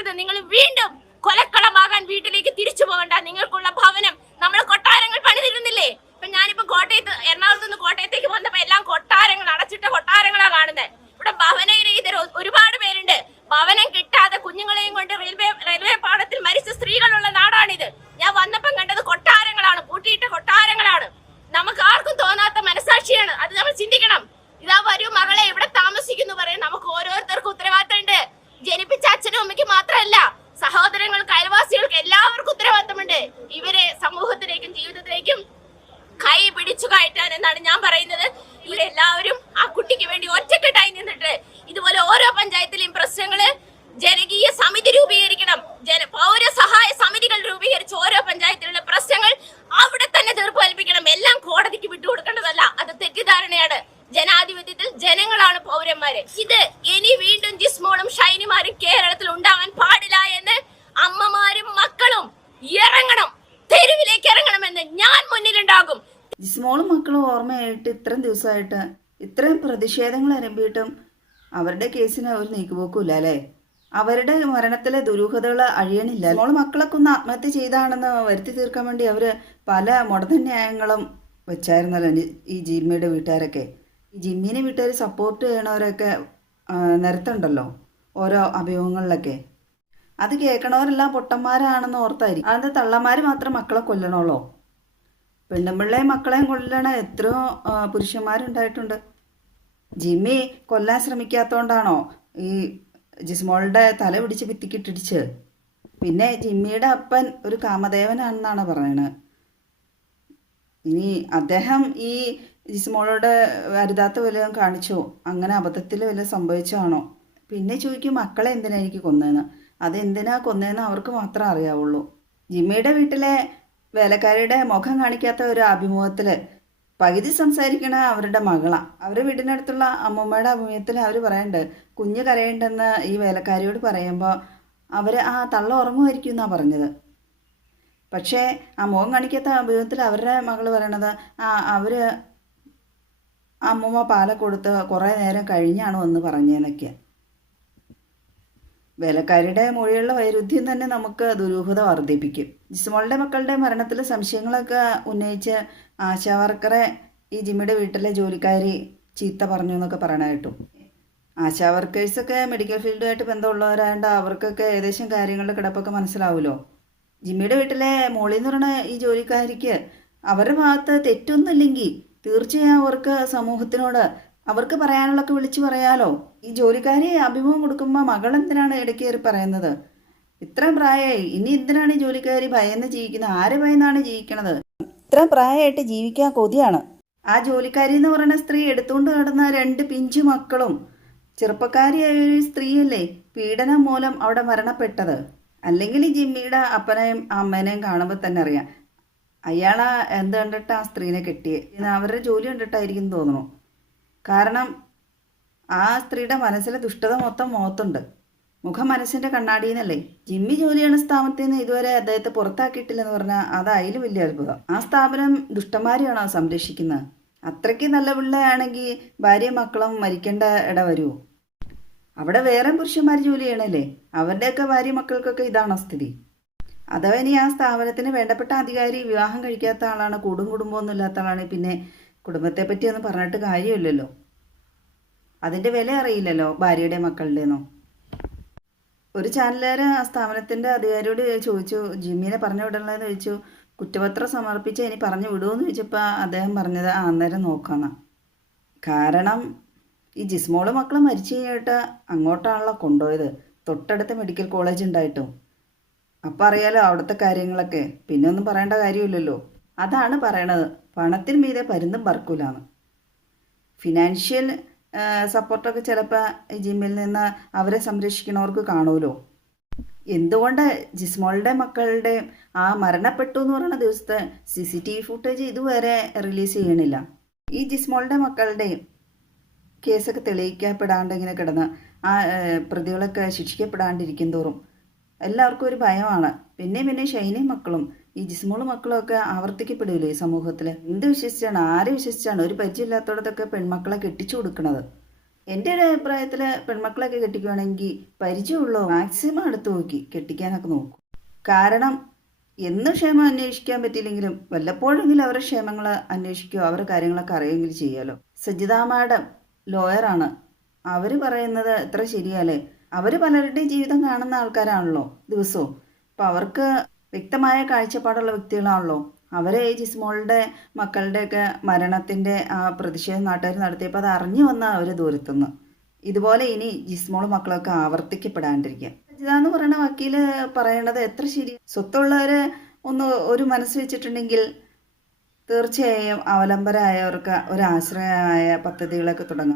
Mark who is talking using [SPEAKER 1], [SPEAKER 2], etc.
[SPEAKER 1] ആവർത്തിക്കരുത് നിങ്ങൾ വീണ്ടും കൊലക്കളമാകാൻ വീട്ടിലേക്ക് തിരിച്ചു പോകണ്ട. നിങ്ങൾക്കുള്ള ഭവനം നമ്മൾ കൊട്ടാരങ്ങൾ പണിതിരുന്നില്ലേ? ഇപ്പൊ ഞാനിപ്പോ കോട്ടയത്ത് എറണാകുളത്ത് നിന്ന് കോട്ടയത്തേക്ക് വന്നപ്പോ എല്ലാം കൊട്ടാരങ്ങൾ അടച്ചിട്ട കൊട്ടാരങ്ങളാ ഉത്തരവാദിത്തമുണ്ട് ഇവരെ സമൂഹത്തിലേക്കും ജീവിതത്തിലേക്കും കൈ പിടിച്ചു കയറ്റാൻ എന്നാണ് ഞാൻ പറയുന്നത്. ഇവരെല്ലാവരും ആ കുട്ടിക്ക് വേണ്ടി ഒറ്റക്കെട്ടായി നിന്നിട്ട് ഇതുപോലെ ഓരോ പഞ്ചായത്തിലെയും പ്രശ്നങ്ങൾ ഇറങ്ങണമെന്ന് ഞാൻ മുന്നിലുണ്ടാകും.
[SPEAKER 2] ജിസ്മോളും മക്കളും ഓർമ്മയായിട്ട് ഇത്രയും ദിവസമായിട്ട് ഇത്രയും പ്രതിഷേധങ്ങൾ അനുഭവിയിട്ടും അവരുടെ കേസിന് ഒരു നീക്കുപോക്കൂല അല്ലേ? അവരുടെ മരണത്തിലെ ദുരൂഹതകൾ അഴിയണില്ല. മോൾ മക്കളൊക്കെ ഒന്ന് ആത്മഹത്യ ചെയ്താണെന്ന് വരുത്തി തീർക്കാൻ വേണ്ടി അവർ പല മുടന്തൻ ന്യായങ്ങളും വെച്ചായിരുന്നല്ലോ ഈ- ഈ ജിമ്മിയുടെ വീട്ടുകാരൊക്കെ. ഈ ജിമ്മിനെ വീട്ടുകാർ സപ്പോർട്ട് ചെയ്യണവരൊക്കെ നിരത്തുണ്ടല്ലോ ഓരോ അഭിമുഖങ്ങളിലൊക്കെ. അത് കേൾക്കണവരെല്ലാം പൊട്ടന്മാരാണെന്ന് ഓർത്തായിരിക്കും. അതിന്റെ തള്ളന്മാർ മാത്രം മക്കളെ കൊല്ലണോളോ? പെണ്ണുമ്പിള്ളയും മക്കളെയും കൊല്ലണ. എത്രയോ പുരുഷന്മാരുണ്ടായിട്ടുണ്ട്. ജിമ്മി കൊല്ലാൻ ശ്രമിക്കാത്തോണ്ടാണോ ഈ ജിസ്മോളുടെ തല പിടിച്ച് ഭിത്തിക്കിട്ടിടിച്ച്? പിന്നെ ജിമ്മിയുടെ അപ്പൻ ഒരു കാമദേവനാണെന്നാണ് പറയണത് ഇനി അദ്ദേഹം ഈ ജിസ്മോളോട് അരുതാത്ത വല്ലതും കാണിച്ചോ. അങ്ങനെ അബദ്ധത്തിൽ വല്ലതും സംഭവിച്ചാണോ പിന്നെ ചോദിക്കും മക്കളെ എന്തിനാ എനിക്ക് കൊന്നതെന്ന് അതെന്തിനാ കൊന്നതെന്ന് അവർക്ക് മാത്രമേ അറിയാവുള്ളൂ. ജിമ്മിയുടെ വീട്ടിലെ വേലക്കാരിയുടെ മുഖം കാണിക്കാത്ത ഒരു അഭിമുഖത്തിൽ പകുതി സംസാരിക്കണ അവരുടെ മകളാണ് അവരുടെ വീടിനടുത്തുള്ള അമ്മമ്മയുടെ അഭിമുഖത്തിൽ അവർ പറയണ്ട് കുഞ്ഞ് കരയണ്ടെന്ന് ഈ വേലക്കാരിയോട് പറയുമ്പോൾ അവർ ആ തള്ള ഉറങ്ങുമായിരിക്കും എന്നാണ് പറഞ്ഞത്. പക്ഷേ ആ മുഖം കാണിക്കാത്ത അഭിമുഖത്തിൽ അവരുടെ മകൾ പറയണത് ആ അവർ അമ്മമ്മ പാല കൊടുത്ത് കുറേ നേരം കഴിഞ്ഞാണ് വന്ന് പറഞ്ഞതെന്നൊക്കെ വേലക്കാരിയുടെ മൊഴിയുള്ള വൈരുദ്ധ്യം തന്നെ നമുക്ക് ദുരൂഹത വർദ്ധിപ്പിക്കും. ജിസ്മോളുടെ മക്കളുടെ മരണത്തിൽ സംശയങ്ങളൊക്കെ ഉന്നയിച്ച് ആശാ വർക്കറെ ഈ ജിമ്മിയുടെ വീട്ടിലെ ജോലിക്കാരി ചീത്ത പറഞ്ഞു എന്നൊക്കെ പറയണ ആശാ വർക്കേഴ്സൊക്കെ മെഡിക്കൽ ഫീൽഡുമായിട്ട് ബന്ധമുള്ളവരായതുകൊണ്ട് അവർക്കൊക്കെ ഏകദേശം കാര്യങ്ങളുടെ കിടപ്പൊക്കെ മനസ്സിലാവുമല്ലോ ജിമ്മിയുടെ വീട്ടിലെ മോളി എന്ന് പറയുന്ന ഈ ജോലിക്കാരിക്ക് അവരുടെ ഭാഗത്ത് തെറ്റൊന്നുമില്ലെങ്കിൽ തീർച്ചയായും അവർക്ക് സമൂഹത്തിനോട് അവർക്ക് പറയാനുള്ളൊക്കെ വിളിച്ചു പറയാലോ? ഈ ജോലിക്കാരി അഭിമുഖം കൊടുക്കുമ്പോൾ മകൾ എന്തിനാണ് ഇടയ്ക്ക് കയറി പറയുന്നത്? ഇത്ര പ്രായമായി ഇനി എന്തിനാണ് ഈ ജോലിക്കാരി ഭയന്ന് ജീവിക്കുന്നത് ആര് ഭയന്നാണ് ജീവിക്കണത്? ഇത്ര പ്രായമായിട്ട് ജീവിക്കാൻ കൊതിയാണ്. ആ ജോലിക്കാരി എന്ന് പറയുന്ന സ്ത്രീ എടുത്തുകൊണ്ട് നടന്ന രണ്ട് പിഞ്ചു മക്കളും ചെറുപ്പക്കാരിയായ ഒരു സ്ത്രീയല്ലേ പീഡനം മൂലം അവിടെ മരണപ്പെട്ടത്. അല്ലെങ്കിൽ ഈ ജിമ്മിയുടെ അപ്പനെയും അമ്മേനെയും കാണുമ്പോൾ തന്നെ അറിയാം. അയാൾ എന്ത് കണ്ടിട്ട് ആ സ്ത്രീനെ കെട്ടിയത് അവരുടെ ജോലി കണ്ടിട്ടായിരിക്കും തോന്നുന്നു. കാരണം ആ സ്ത്രീയുടെ മനസ്സിലെ ദുഷ്ടത മൊത്തം മുഖത്തുണ്ട്. മുഖം മനസ്സിന്റെ കണ്ണാടിയെന്നല്ലേ ജിമ്മി ജോലിയാണ് സ്ഥാപനത്തിൽ നിന്ന് ഇതുവരെ അദ്ദേഹത്തെ പുറത്താക്കിയിട്ടില്ലെന്ന് പറഞ്ഞാൽ അത് അതിലും വലിയ അത്ഭുതം. ആ സ്ഥാപനം ദുഷ്ടന്മാരെയാണോ സംരക്ഷിക്കുന്നത്? അത്രയ്ക്ക് നല്ല പിള്ളയാണെങ്കിൽ ഭാര്യയും മക്കളും മരിക്കേണ്ട ഇട വരുമോ അവിടെ വേറെ പുരുഷന്മാർ ജോലി ചെയ്യണല്ലേ? അവരുടെയൊക്കെ ഭാര്യ മക്കൾക്കൊക്കെ ഇതാണോ സ്ഥിതി? അഥവാ ഇനി ആ സ്ഥാപനത്തിന് വേണ്ടപ്പെട്ട അധികാരി വിവാഹം കഴിക്കാത്ത ആളാണ് കൂടും കുടുംബമൊന്നും ഇല്ലാത്ത ആളാണ് പിന്നെ കുടുംബത്തെ പറ്റി ഒന്നും പറഞ്ഞിട്ട് കാര്യമില്ലല്ലോ. അതിന്റെ വില അറിയില്ലല്ലോ ഭാര്യയുടെ മക്കളുടെന്നോ. ഒരു ചാനലുകാരൻ ആ സ്ഥാപനത്തിന്റെ അധികാരിയോട് ചോദിച്ചു ജിമ്മിനെ പറഞ്ഞു വിടണമെന്ന് ചോദിച്ചു കുറ്റപത്രം സമർപ്പിച്ച് ഇനി പറഞ്ഞു വിടുമെന്ന് ചോദിച്ചപ്പോൾ അദ്ദേഹം പറഞ്ഞത് ആ അന്നേരം നോക്കാമെന്നാ കാരണം ഈ ജിസ്മോൾ മക്കൾ മരിച്ചു കഴിഞ്ഞിട്ട് അങ്ങോട്ടാണല്ലോ കൊണ്ടുപോയത്. തൊട്ടടുത്ത മെഡിക്കൽ കോളേജ് ഉണ്ടായിട്ടും. അപ്പം അറിയാലോ അവിടുത്തെ കാര്യങ്ങളൊക്കെ. പിന്നെ ഒന്നും പറയേണ്ട കാര്യമില്ലല്ലോ. അതാണ് പറയണത്. പണത്തിന് മീതെ പരുന്തും വർക്കൂലാണ് ഫിനാൻഷ്യൽ സപ്പോർട്ടൊക്കെ ചിലപ്പോൾ ജിമ്മിൽ നിന്ന് അവരെ സംരക്ഷിക്കണവർക്ക് കാണുമല്ലോ എന്തുകൊണ്ട് ജിസ്മോളുടെ മക്കളുടെ ആ മരണപ്പെട്ടു എന്ന് പറയുന്ന ദിവസത്തെ C C T V footage ഇതുവരെ റിലീസ് ചെയ്യണില്ല. ഈ ജിസ്മോളുടെ മക്കളുടെയും കേസൊക്കെ തെളിയിക്കപ്പെടാണ്ട് ഇങ്ങനെ കിടന്ന് ആ പ്രതികളൊക്കെ ശിക്ഷിക്കപ്പെടാണ്ടിരിക്കും തോറും എല്ലാവർക്കും ഒരു ഭയമാണ്. പിന്നെയും പിന്നെ ഷൈനയും മക്കളും ഈ ജിസ്മോളും മക്കളൊക്കെ ആവർത്തിക്കപ്പെടില്ലേ ഈ സമൂഹത്തിൽ എന്ത് വിശ്വസിച്ചാണ്? ആരെ വിശ്വസിച്ചാണ്? ഒരു പരിചയമില്ലാത്തടത്തൊക്കെ പെൺമക്കളെ കെട്ടിച്ചു കൊടുക്കണത്. എന്റെ ഒരു അഭിപ്രായത്തിൽ പെൺമക്കളൊക്കെ കെട്ടിക്കുകയാണെങ്കിൽ പരിചയമുള്ളോ മാക്സിമം അടുത്ത് നോക്കി കെട്ടിക്കാനൊക്കെ നോക്കും. കാരണം എന്ന് ക്ഷേമം അന്വേഷിക്കാൻ പറ്റിയില്ലെങ്കിലും വല്ലപ്പോഴെങ്കിലും അവരുടെ ക്ഷേമങ്ങൾ അന്വേഷിക്കുകയോ അവരുടെ കാര്യങ്ങളൊക്കെ അറിയുമെങ്കിലും ചെയ്യാമല്ലോ സജിത മാഡം ലോയറാണ്. അവർ പറയുന്നത് എത്ര ശരിയല്ലേ? അവർ പലരുടെയും ജീവിതം കാണുന്ന ആൾക്കാരാണല്ലോ ദിവസവും. അപ്പം അവർക്ക് വ്യക്തമായ കാഴ്ചപ്പാടുള്ള വ്യക്തികളാണല്ലോ. അവരെ ഈ ജിസ്മോളുടെ മക്കളുടെയൊക്കെ മരണത്തിന്റെ ആ പ്രതിഷേധം നാട്ടുകാർ നടത്തിയപ്പോൾ അത് അറിഞ്ഞു വന്ന അവർ ദൂരത്തുനിന്ന്. ഇതുപോലെ ഇനി ജിസ്മോൾ മക്കളൊക്കെ ആവർത്തിക്കപ്പെടാണ്ടിരിക്കുക. സജിത എന്ന് പറയുന്ന വക്കീൽ പറയണത് എത്ര ശരി? സ്വത്തുള്ളവരെ ഒന്ന് ഒരു മനസ്സ് വെച്ചിട്ടുണ്ടെങ്കിൽ തീർച്ചയായും അവലംബരായവർക്ക് ഒരു ആശ്രയമായ പദ്ധതികളൊക്കെ തുടങ്ങാം.